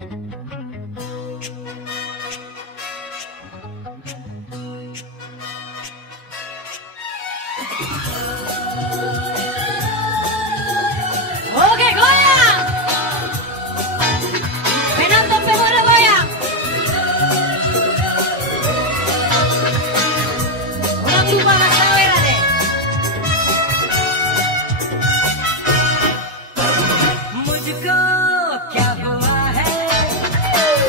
Oke, goyang. Penonton pemula goyang. Orang lupa masa wera deh. मुझको क्या हुआ है,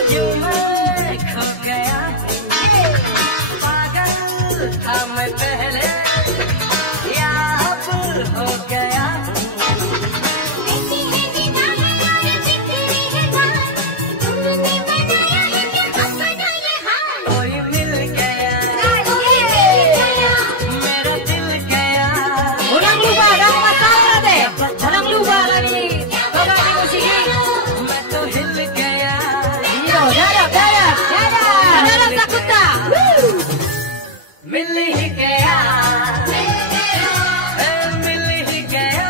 क्यों मैं खो गया, पागल था मैं पहले या अब हो गया। कोई मिल गया, मेरा दिल गया। Orang lupa, kamu masalah deh. Orang lupa lagi. Coba di musik. मैं तो हिल गया, Iyo, dadah takut tak? मिल ही गया, मिल ही गया।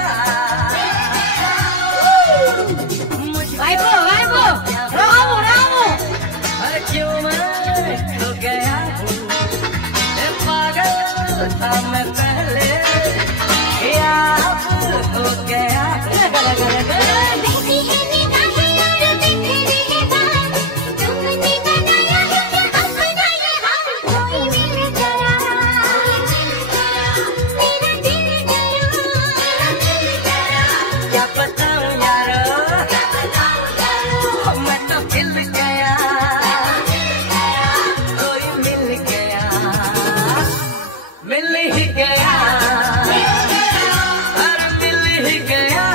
Raimu, ramu. क्यों मैं खो गया, पागल था मैं पहले या अब हो गया। क्या बताऊं यारो, मैं तो हिल गया, कोई मिल गया, मिल ही गया, अरे मिल ही गया।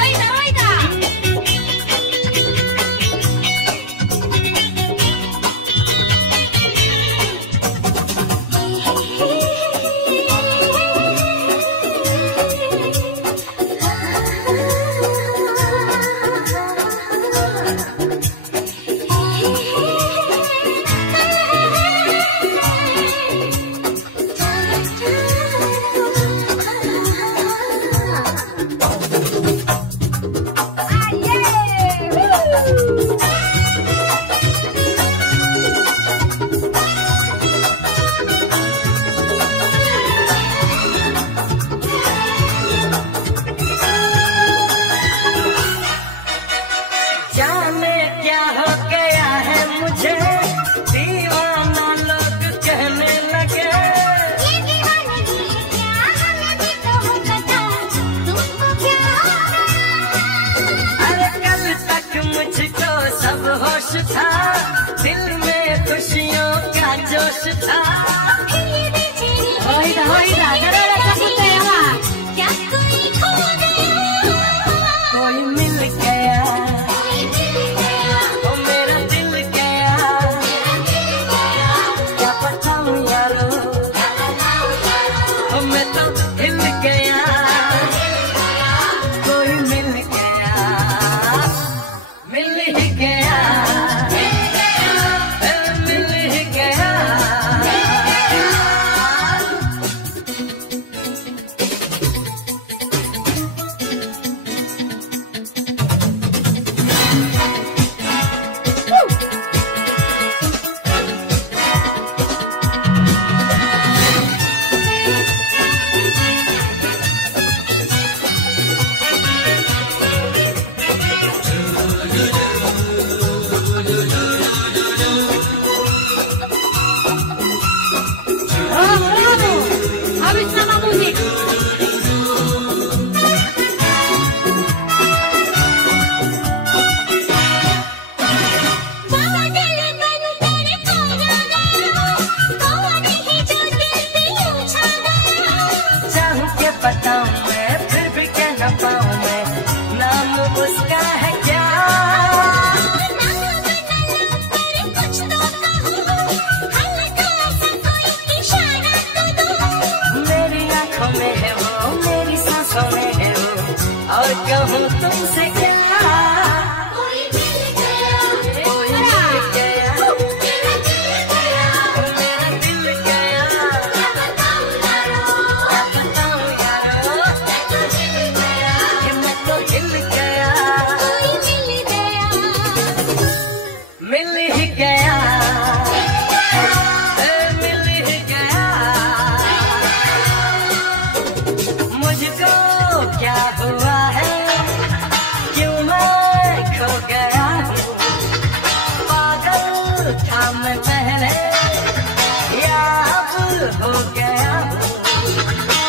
Oida. जाने क्या हो गया है मुझे, दीवाना लोग कहने लगे। अरे कल तक मुझको सब होश था, दिल में खुशियों का जोश था। Oida, dadah takut deh ya, Mak. कोई मिल गया, ओ मेरा दिल गया। क्या बताऊं यारो, ओ मैं तो हिल गया, कोई मिल गया, मिल ही गया, मिल ही गया। Ramu. Habis nama musik. चाहूं के बताऊं मैं, फिर भी कह न पाऊं मैं, नाम उसका है क्या। मेरी आंखों में है वो, मेरी सांसों में है वो, और कहूँ तुमसे क्या। कोई मिल गया, मेरा दिल गया, पागल हो गया हूँ।